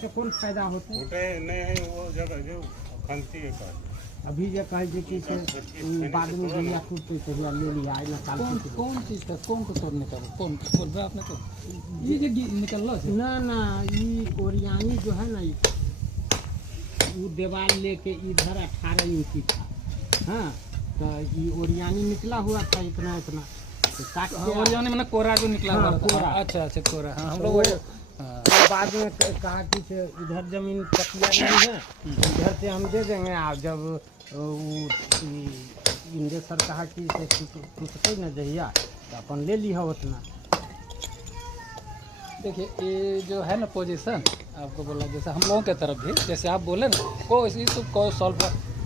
से कौन फायदा होता होते नहीं है वो जगह जो खनती है का अभी जो कहे जे कि से बाद में जहिया टूटते तहिया ले लिया आई ना काल कौन चीज का कौन को तोड़ने का कौन बोल रहा आपने तो ये जो निकलला से ना ना ये ओरियानी जो है ना वो दीवार लेके इधर 18 इंची था। हाँ तो ये ओरियानी निकला हुआ था इतना इतना तो काट के ओरियानी मैंने कोरा जो निकला हुआ था। कोरा। अच्छा अच्छा कोरा। हाँ हम लोग बाद में कहा कि से इधर जमीन कटिया नहीं है इधर से हम दे देंगे आप जब इंदे सर कहा कि से टूटते न जहिया तो अपन ले लिया उतना। देखिए ये जो है ना पोजीशन आपको बोला जैसे हम लोगों के तरफ भी जैसे आप बोले ना को इसी को सॉल्व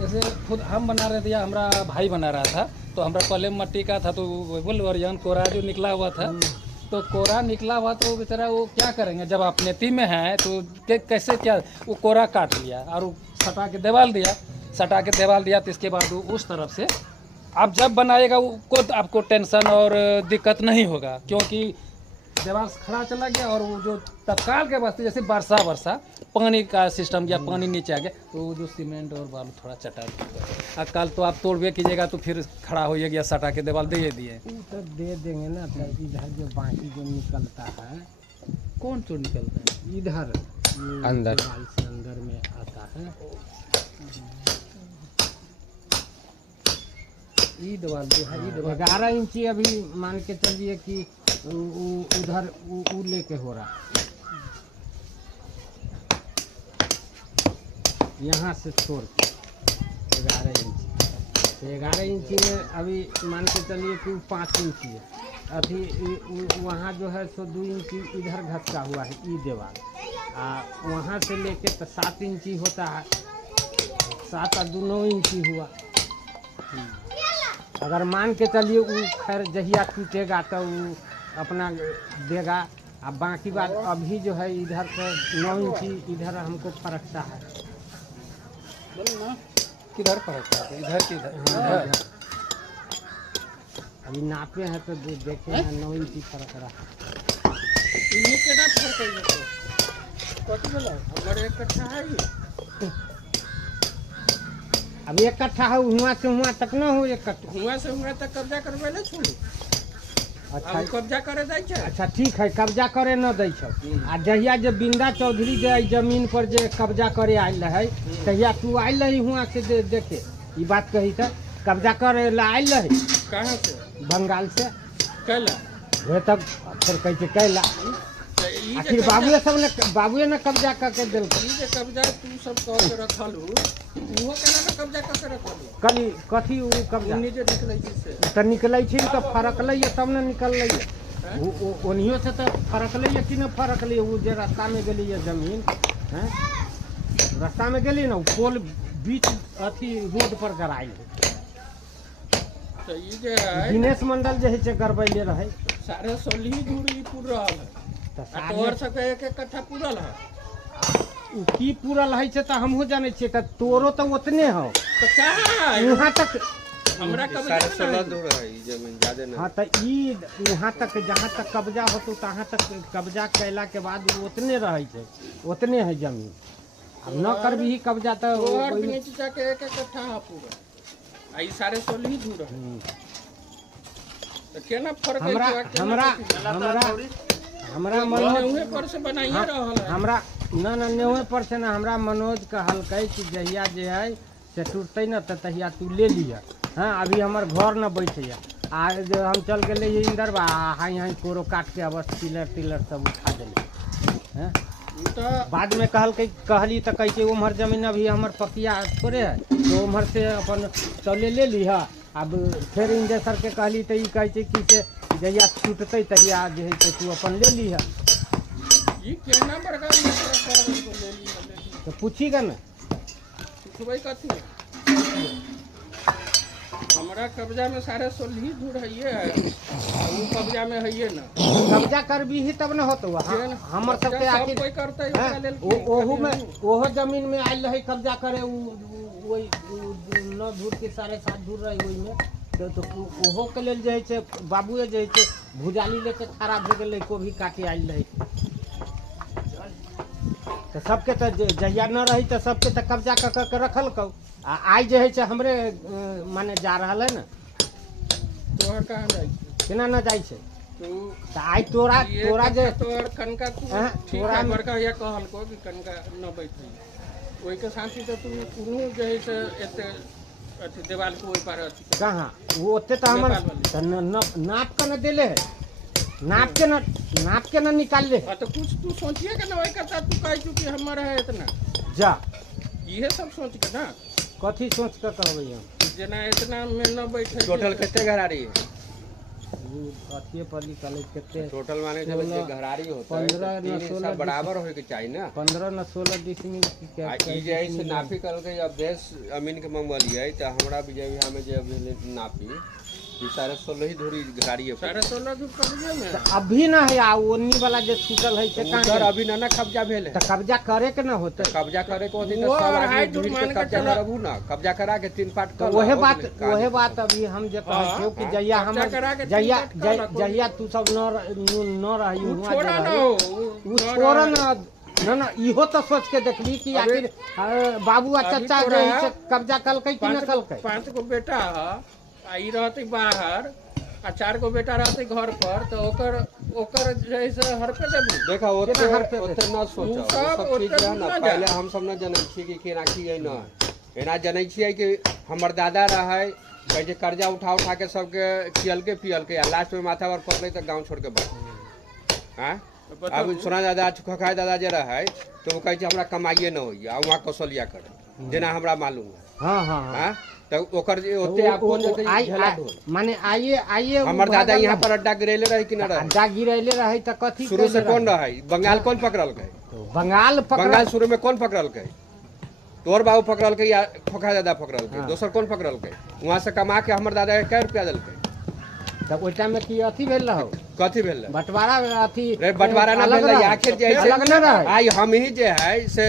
जैसे खुद हम बना रहे थे या हमारा भाई बना रहा था तो हमारा पहले मट्टी का था तो वो बोल ओरियन कोरा जो निकला हुआ था तो कोरा निकला हुआ तो बेचारा वो क्या करेंगे जब आप नेती में हैं तो कैसे क्या वो कोरा काट लिया और वो सटा के दीवार दिया तो इसके बाद वो उस तरफ से आप जब बनाएगा वो आपको टेंशन और दिक्कत नहीं होगा क्योंकि दीवार खड़ा चला गया और वो जो तत्काल के वास्ते जैसे वर्षा पानी का सिस्टम या पानी नीचे आ गया तो वो जो सीमेंट और बालू थोड़ा चटा दिया कल तो आप तोड़वे कीजिएगा तो फिर खड़ा होइएगा या सटा के दीवार दे दिए तो दे देंगे ना तो इधर जो बाकी जो निकलता है कौन चोर निकलता है इधर अंदर से अंदर में आता है ये दीवार जो है ये दीवार 11 इंची अभी मान के चलिए कि उधर लेके हो रहा यहाँ से छोड़ के 11 इंची 11 इंची में अभी मान के चलिए कि 5 इंची है अभी वहाँ जो है सो 2 इंची इधर घसका हुआ है ई दीवार वहाँ से लेके तो 7 इंची होता है 7 और 2 9 इंची हुआ। अगर मान के चलिए वो खैर जहिया टूटेगा तो वो अपना देगा अब बाकी बात अभी जो है इधर से 9 इंची इधर हमको फरकता है किधर फरकता है इधर किधर अभी नापे हैं तो देखे हैं 9 इंची फर्क रहा इन्हीं के ना फर्क है तो कट बोला हमारे एक कट्ठा है ये अब एक कट्ठा है हुआ से हुआ तक ना हो एक कट्ठा हुआ से हुआ तक कब्जा करवे ले छोड़ू अच्छा कब्जा करे दै छै अच्छा ठीक है कब्जा करे न दै छौ आ जहिया जे बिंदा चौधरी जे जमीन पर जे कब्जा करे आयल है तहिया तू आयल रही हुआ से देखे ये बात कही था कब्जा करे ला आयल रही कहाँ से बंगाल से कैला वे तब फिर कह कैला आखिर बाबुए ने कब्जा करके दिल जे कब्जा तू सब कह के रखल हो वो केना ने कब्जा कर के रखल कली कथी उ कब्जा नीचे निकलै छै से त निकलै छै त फरकलै तब न निकललै ओनियो से त फरकलै कि न फरकलै उ जे रास्ता में गेली जमीन हैं रास्ता में गेली न पोल बीच अथी रोड पर गराइल तो ई जे है दिनेश मंडल जे है से गरबैले रहे 16.5 दूर ई पूर रहल है त तोहर सबके एक एक कट्ठा पूरल है उ की पूरल है से त हमहु जानै छियै त तोरो त ओतने हो तो कहाँ है यहाँ तक हमरा कब्जा 16.5 दूर है ये जमीन ज्यादा नहीं। हाँ तो यहाँ तक जहाँ तक कब्जा होतो तहाँ तक कब्जा कैला के बाद उतने रहे छै उतने है जमीन अब न कर भी कब्जा तो तोहर नीचे के एक एक कट्ठा है पूरा आ ई 16.5 दूर है तो केना फर्क है हमरा मनोज पर से बनाइए रहल है हमरा ना नेवे पर से ना हमरा मनोज कहलकै कि जहिया जे है से टूटते न तहिया तू ले लिया। हाँ अभी हमार घर न बैठे आ जो हम चल गए इंदर बा हाई कोरो काट के अब टिलर सब उठा दिले हैं तो बाद में कहली तो कह के उम्हर जमीन अभी हमार पकिया थोड़े है तो उम्हर से अपन चले ले ली है अब फिर इंदर सर के कहली तो ये कहे कि से जहिया टूटते तहिया जे है से तू अपन ले ली है ये केना बड़का को ले ली तो पूछीगा ना पूछबै कथी हमरा कब्जा में 16.5 दूर है ये वो कब्जा में है ये ना कब्जा कर भी ही तब न होतो हमर सबके आखिर कोई करते है ओहू में ओहो जमीन में आइल रही कब्जा करे वही 9 दूर के 7.5 दूर रही वही में तो ओहो के लेल जे है बाबुए जे है भुजाली लेके खराब हो गए को भी काटे आइल रही तो सबके तो जहिया न रही तो सबके तो कब्जा कर के रखल कौ आ आई जे है से हमरे माने जा रहल है ना तोहर कहाँ जाइ केना न जाइ छै तू तो आई तोरा तोरा जे तोहर कनका तू हाँ, ठीक तोरा है में- बड़का या कहल को कि कनका न बैठी ओहि के साथी तो तू कोनो जे है से एते अथी देवाल को ओहि पार अथी कहाँ वो ओते तो हमर नेपाल वाली। तो नाप के न देले है नाप के न निकाल ले तो कुछ तू सोचिए के ना ओहि करता तू कह चुकी हमर है इतना जा इहे सब सोच के ना कथी सोच के कहबै हम जेना इतना में न बैठे टोटल कितने घरारी है अथिए पर निकले केते टोटल माने चलो जे घरारी होता है 15 तो तीन न 16 हिस्सा बराबर होए के चाहिए ना 15 न 16 डिसमिल के आ ई जे है से नापी करल के अब देश अमीन के मंगवलिए तो हमरा विजय विहा में जे अभी नापी ई सारे 16 ही धुरी घरारी है 16.5 दूर कब्जे में अभी न है आ ओन्नी वाला जे छूटल है से उधर कहां अभी ना कब्जा भेल है तो कब्जा करे के न होते कब्जा करे को दिन वो सब अढ़ाई आदमी दूर जुड़ मान के के कब्जा चला। करबू ना कब्जा करा के 3 पार्ट तो कर वहे बात अभी हम जे कहै छियौ कि जहिया कब्जा हम करा के जहिया तीन बात कहलक। जहिया तू सब न रही उ हुआ छोड़ा ना जे हो रही, उ छोड़ न न इहो तो सोच के देखली कि अबे- आखिर बाबू आ अभी चाचा तोरा जे है से कब्जा कलकै कि न कलकै 5 गो बेटा है आ ई रहते बाहर आ 4 गो बेटा रहते घर पर तो ओकर जैसे हर पे देबू देखा केना हर पे ओते न सोचो उ उ सब सब चीज ओते है ना बुझना पहले जा। हम सब न जनै छी कि केना की है न एना जनै छियै कि हमर दादा रहे कहे जे कर्जा उठा के सबके पियल के आ लास्ट में माथा पर पड़ले तो गांव छोड़ के भाग हां अब सोना दादा खखाय दादा जे रहे तो वो कहे छै हमरा कमाइए न होई आ वहां कौशलिया करे जेना हमरा मालूम है हां हां हां तो ओकर जे ओते आप कोन जे झेला ढोल माने आइए हमर दादा यहाँ पर अड्डा गिरेले रहे कि न रहे अड्डा गिरैले रहे त कथी शुरू से कैले कौन रहे बंगाल कौन पकड़ल गए बंगाल पकड़ बंगाल शुरू में कौन पकड़ल गए तोर बाबू पकड़ल के या खोखा दादा पकड़ल के हाँ। दोसर कौन पकड़ल के वहां से कमा के हमर दादा के कै रुपया दिल के तब ओइ टाइम में की अथी भेल रहो कथी भेल रहे? बंटवारा अथी रे बंटवारा ना अलग भेल रहे, रहे। आखिर जे है अलग न रहे आई हम ही जे है से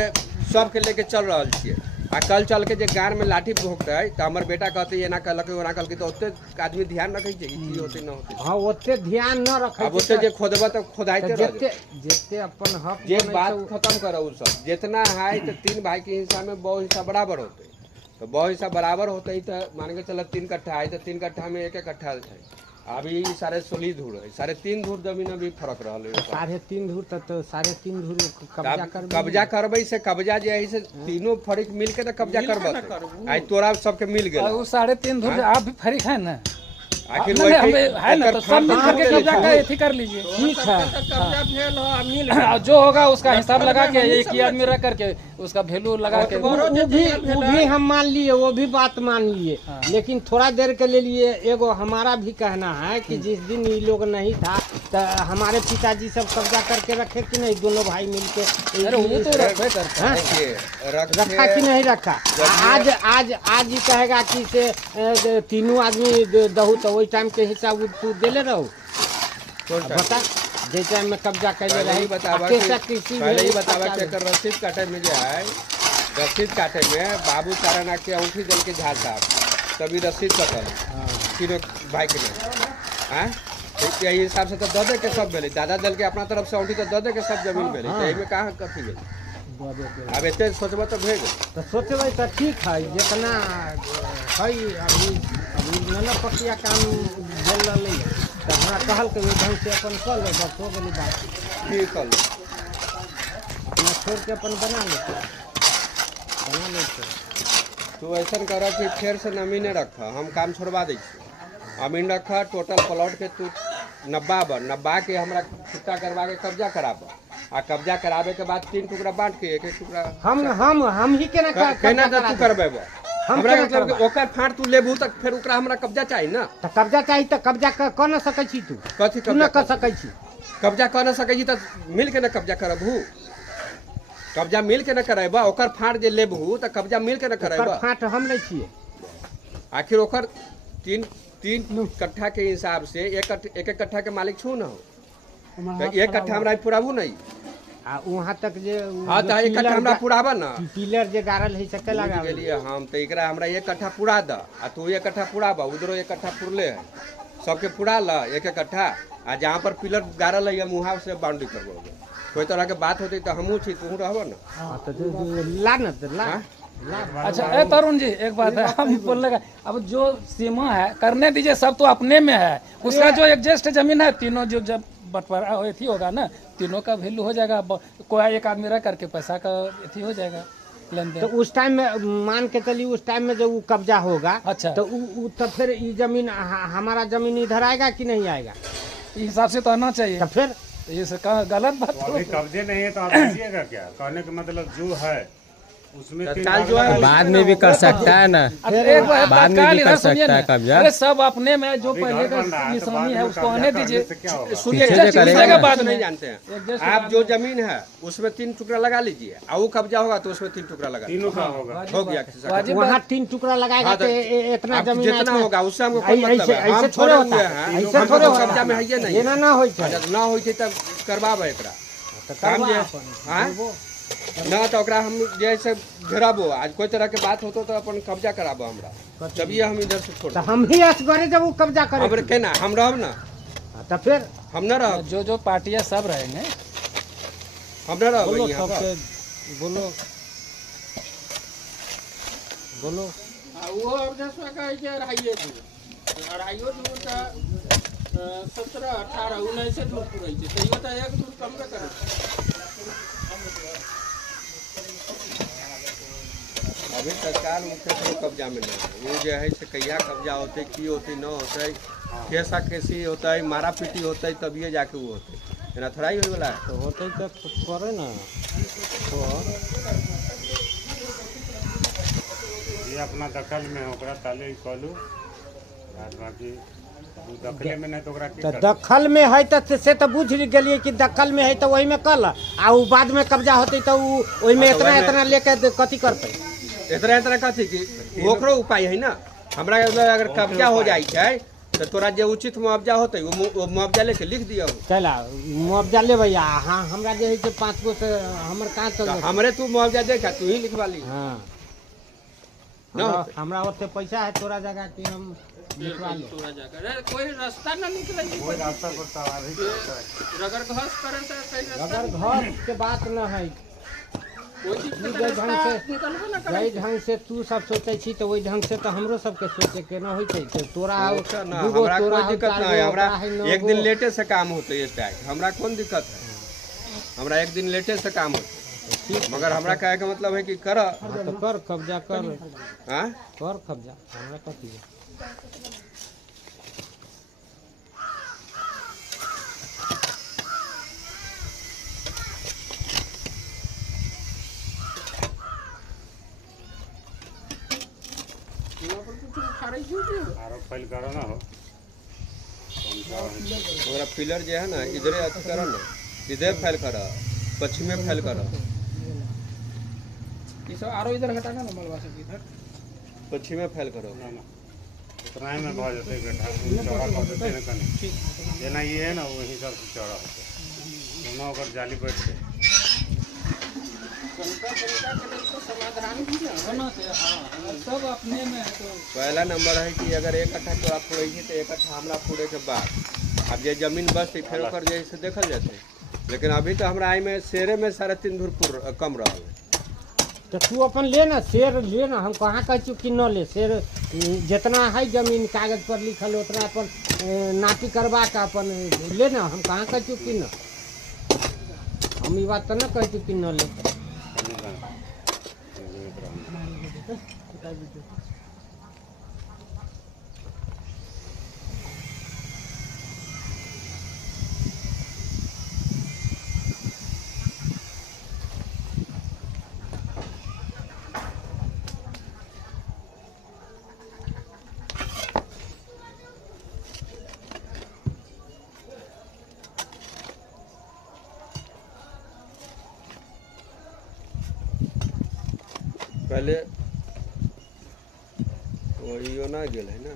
सबके लेके चल रहल छिए आ कल चल के जे गार में लाठी भोंकते है तो हमर बेटा कहते एना कहलक ओना कहलक तो ओते आदमी ध्यान रखे छै ई चीज होते न होते हाँ ओते ध्यान न रखे अब ओते जे खोदबा तो खोदाइते रह जेते जेते अपन हक जे बनै बात छै, खत्म करो उ सब जितना है तो 3 भाई के हिस्सा में 2 हिस्सा बराबर होते तो 2 हिस्सा बराबर होते ही तो मान के चल 3 कट्ठा है तो 3 कट्ठा में 1 कट्ठा है अभी 16.5 धूर है 3.5 धूर जमीन में भी फर्क रहल है 3.5 धूर तक तो 3.5 धूर कब्जा कर कब्जा करबै से कब्जा जे है से तीनों फरीक मिल के तो कब्जा मिल के करबत ना करबू। आई तोरा सबके मिल और गेल वो 3.5 धूर आप भी फरीक है ना आखिर नहीं, वही हमें है ना तो सब मिल करके कब्जा का एथी कर लीजिए ठीक है कब्जा भेल हो आ मिल और जो होगा उसका हिसाब लगा के एक ही आदमी रख करके उसका वैल्यू लगा के वो भी हम मान लिए वो भी बात मान लिए हाँ। लेकिन थोड़ा देर के लिए एगो हमारा भी कहना है कि जिस दिन ये लोग नहीं था तो हमारे पिताजी सब कब्जा करके रखे कि नहीं दोनों भाई मिलके अरे वो तो रखबे करता हाँ? देखिए रखा कि नहीं रखा आज आज आज ही कहेगा कि से तीनों आदमी दहू तो वही टाइम के हिसाब तू देले रहो बता जे टाइम में कब्जा कैले पहले रही ही बतावा कैसा कि कृषि पहले ही भेल, बतावा कब्जा कि एकर रसीद काटे में जो है रसीद काटे में बाबू ताराना के औंठी दल के झाड़ साहब तभी रसीद कटल तीनों भाई के लिए हाँ यही हिसाब से तो दे के सब भेले दादा दल के अपना तरफ से औंठी तो दे के सब जमीन भेले हाँ। तो एहिमे कहाँ कथी भेल दे देते। अब एते सोचबो तो भेल तो सोचबै तो ठीक है जितना है अभी नाना पकिया काम भेल रहलै तो हमरा कहल के ओहि ढंग से अपन कऽ ले बस हो गेली बात की कल अपना छोड़ के अपन बना ले तू ऐसा कर कि फिर से नमी ने रख हम काम छोड़वा दै छी अमीन रख टोटल प्लॉट के तू 90 के हमरा छुट्टा करवा के कब्जा कराब आ कब्जा कराबे के बाद 3 टुकड़ा बांट के एक टुकड़ा हम ही केना केना तू करबेबो हमरा केना मतलब कि करबा? ओकर फाड़ तू लेबू तक फिर ओकरा हमरा कब्जा चाही ना तो कब्जा चाहिए तो कब्जा कऽ न सकै छी तू कथी तू न कब्जा कऽ सकै छी कब्जा कर न सकै छी त मिल के न कब्जा करबू कब्जा मिल के न करेबा ओकर फाड़ जे लेबू त कब्जा मिल के न ओकर करेबा फाँट हम लै छियै आखिर ओकर तीन कट्ठा के हिसाब से एक कट्ठा के मालिक छू न हो तो एक कट्ठा हमरा पुराबू नहीं आ वहाँ तक जे हाँ तो एक कट्ठा हमरा पुराबा ना पिलर जे गाड़ल है से के बुझ लगा गेलिए हम तो एकरा हमरा एक कट्ठा पुरा द आ तू एक कट्ठा पुराबा उधरो एक कट्ठा पुरले है सबके पुरा ल एक कट्ठा आ जहाँ पर पिलर गाड़ल है हम वहाँ से बाउंड्री करबो कोई तरह के बात होती तो हमू छी तू रहबो ना। हाँ, तो ला न तो ला हाँ? ला। अच्छा ए तरुण जी एक बात है, हम बोलने का अब जो सीमा है करने दीजिए, सब तो अपने में है। उसका जो एडजस्ट जमीन है तीनों जो जब बंटवारा अथी होगा ना, तीनों का वैल्यू हो जाएगा। कोई एक आदमी रह करके पैसा का अथी हो जाएगा लेन तो देन। उस टाइम में मान के चलिए उस टाइम में जो वो कब्जा होगा, अच्छा। तो तो फिर ये जमीन हमारा जमीन इधर आएगा कि नहीं आएगा? इस हिसाब से तो आना चाहिए। तो फिर ये गलत बात तो अभी कब्जे नहीं है तो आप दीजिएगा क्या? कहने का मतलब जो है उसमें तीन तत्काल जो भाग है में बाद में भी कर सकता है ना, अब एक बार बाद में तत्काल भी इधर कर सुनिए सकता ना। है कब्जा। अरे सब अपने में जो अभी पहले घर का बन रहा है, तो निशानी बाद है में उसको कब्जा आने करने दीजिए। से क्या होगा? सुनिए पीछे से एडजस्ट करेगा। कीजिएगा बाद तो में। नहीं जानते हैं। एडजस्ट आप बाद जो में। जमीन है उसमें 3 टुकड़ा लगा लीजिए, और वो कब्जा होगा तो उसमें 3 टुकड़ा लगा लीजिए। तीनों का होगा। हो गया किसी का। वाजिब वहाँ बात। 3 टुकड़ा लगाएगा हाँ, तो इतना आप जमीन जितना इतना- होगा उससे हमको कोई ऐसे- मतलब है। हम ऐसे थोड़े छोड़े होता हुए है, हैं, ऐसे हम थोड़े तो होता कब्जा में है ये नहीं ये ना होई छै। अच्छा, ना होई तब करवाब एकरा तो काम करवा जे अपन, हाँ? देबो। ना तो ओकरा हम जैसे घेराबो, आज कोई तरह के बात होतो तो अपन कब्जा कराबो हमरा, तभी हम इधर से छोड़ तो हम ही असगरे जब वो कब्जा हमरे करे केना हम रहब ना, तो फिर हम न रहब, जो पार्टियां सब रहेंगे। हम न रहब बोलो यहाँ पर। सबसे बोलो बोलो। वो अब जैसा कहे कि अढ़ाइये दूर, अढ़ाइयो दूर का 17, 18, 19 दूर पुरै छै, तैयो तो एक दूर कम करे। अभी तत्काल मुख्य से कब्जा में नहीं है। वो जो है से कहिया कब्जा होते की होते न होते, कैसा कैसी होता है, मारा पीटी होता है, तभी जाके वो होते है। थोड़ा ही होने वाला है। तो होते तो करे ना। तो ये अपना दखल में है, ओकरा ताले कलू, बाद बाकी वो दखले में नहीं तो ओकरा की तो करबै? दखल में है तो से तो बुझ गेलिए कि दखल में है तो वही में कल, आ उ बाद में कब्जा होते तो वही में हाँ, तो इतना वही में- इतना लेके कथी करते? इतना कथी की ओकरो उपाय है ना। हमरा अगर कब्जा हो जाए है तो तोरा जो उचित मुआवजा होते वो मुआवजा लेके लिख दिया। चला मुआवजा ले भैया। हाँ हमरा जे है से 5 गो से हमर कहाँ चल जाए? हमरे तू मुआवजा देखा तू ही लिखवा ली। हाँ ना होते। हमरा ओते पैसा है तोरा जगह कि हम लिखवा ले। तोरा जाकर अरे कोई रास्ता ना निकले जी, कोई रास्ता पर सवार ही करता है। रगर घास करे से कहीं रास्ता अगर घर के बात न है, कोई चीज के जय रास्ता ढंग से- निकलबो ना वही करे। ढंग से तू सब सोचे छी तो वही ढंग से तो हमरो सबके सोचे के न होई छै। तो तोरा अच्छा ना, दूगो हमरा तोरा कोई दिक्कत चार ना है। गो, हमरा ओकरा है 9 एक दिन गो। लेटे से काम होते इस टाइम, हमरा कौन दिक्कत है। हमरा एक दिन लेटे से काम होते, मगर हमरा कहे का मतलब है कि कर हाँ, तो कर कब्जा कर हाँ? कर कब्जा। हमरा कथी है? यहाँ पर कुछ उखाड़े छी जी। आरोप फाइल करो ना हो। कौन सा है? मगर पिलर जो है ना इधरे अथी करो ना, इधर फैल करो, पश्चिमे फैल करो, ये सब आरो इधर हटाना ना मलबा सब इधर। पश्चिमे फैल करो। ना ना उतना ही में भा जाते बेटा, चौड़ा कर देते ना कहीं। जेना ये है ना वही सब चौड़ा होते, दोनों ओकर जाली बैठते। तरीका के तो समाधान भी ना है। होना चाहिए, हाँ। सब अपने में है तो पहला नंबर है कि अगर 1 कट्ठा तोरा फोड़े छी तो 1 कट्ठा हमरा फोड़े के बाद अब ये जमीन बचते फिर ओकर जे है से देखल जाते। लेकिन अभी तो हमरा आई में शेरे में 3.5 धुर कम रहा है। तो तू अपन ले ना, शेर ले ना। हम कहाँ कह चुकी कि न ले शेर। जितना है जमीन कागज पर लिखल उतना अपन नापी करवा के अपन ले ना। हम कहाँ कह चुकी न, हम ये बात तो न कह चुकी न ले। कहीं का जीवित रहना। पहले वही ना गेल है ना।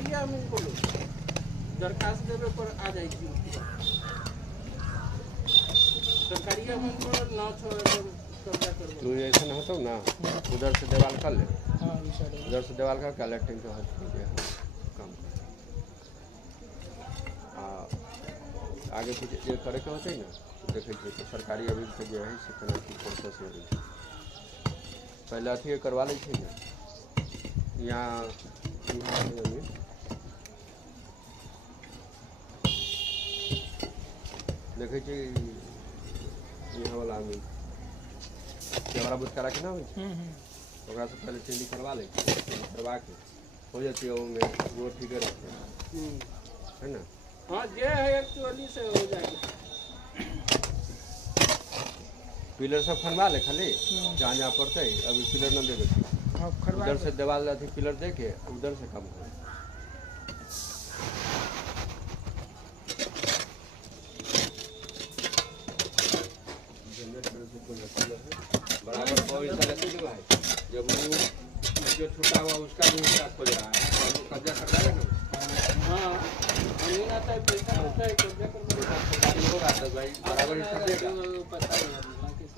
सरकारी अमीन बोलो दरखास्त देवे पर आ जाएगी सरकारी अमीन को ना छोड़ कब्जा कर तू ऐसा ना होता ना उधर से देवाल कर ले हाँ इस साइड उधर से देवाल का लैट्रिन का हॉस्पिटल काम कर आगे पीछे जे करे के होते ना देखे छियै तो सरकारी अभी से जो है से केना की प्रोसेस हो रही है पहले अथी करवा लै छै ना यहाँ देखे छी यहाँ वाला आदमी कैमरा बुक करा के ना होइ छै ओकरा से पहले चेंज करवा ले करवा के हो जाती है में वो ठीक रहते है ना हाँ जे है एक्चुअली से हो जाएगा पिलर सब खनवा ले खाली जहाँ जहाँ पड़ते अभी पिलर न देवे उधर से दीवार अथी पिलर दे के उधर से काम करे बराबर कोई लेते नहीं भाई जब वो जो छूटा हुआ उसका भी हिसाब हो रहा है तो कब्जा कर रहा है ना हाँ अमीन आता है पैसा होता है कब्जा कर होगा तो भाई बराबर हिसाब देगा पता है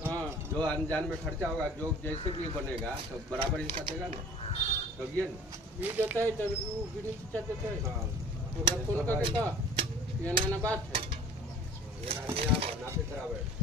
हाँ जो अनजान में खर्चा होगा जो जैसे भी बनेगा तो बराबर हिस्सा देगा ना तो ये ना भी देता है तब वो बिनी चिट्ठा देता है हाँ तो फोन करके कहा ये ना बात है ये ना आप नाते करावे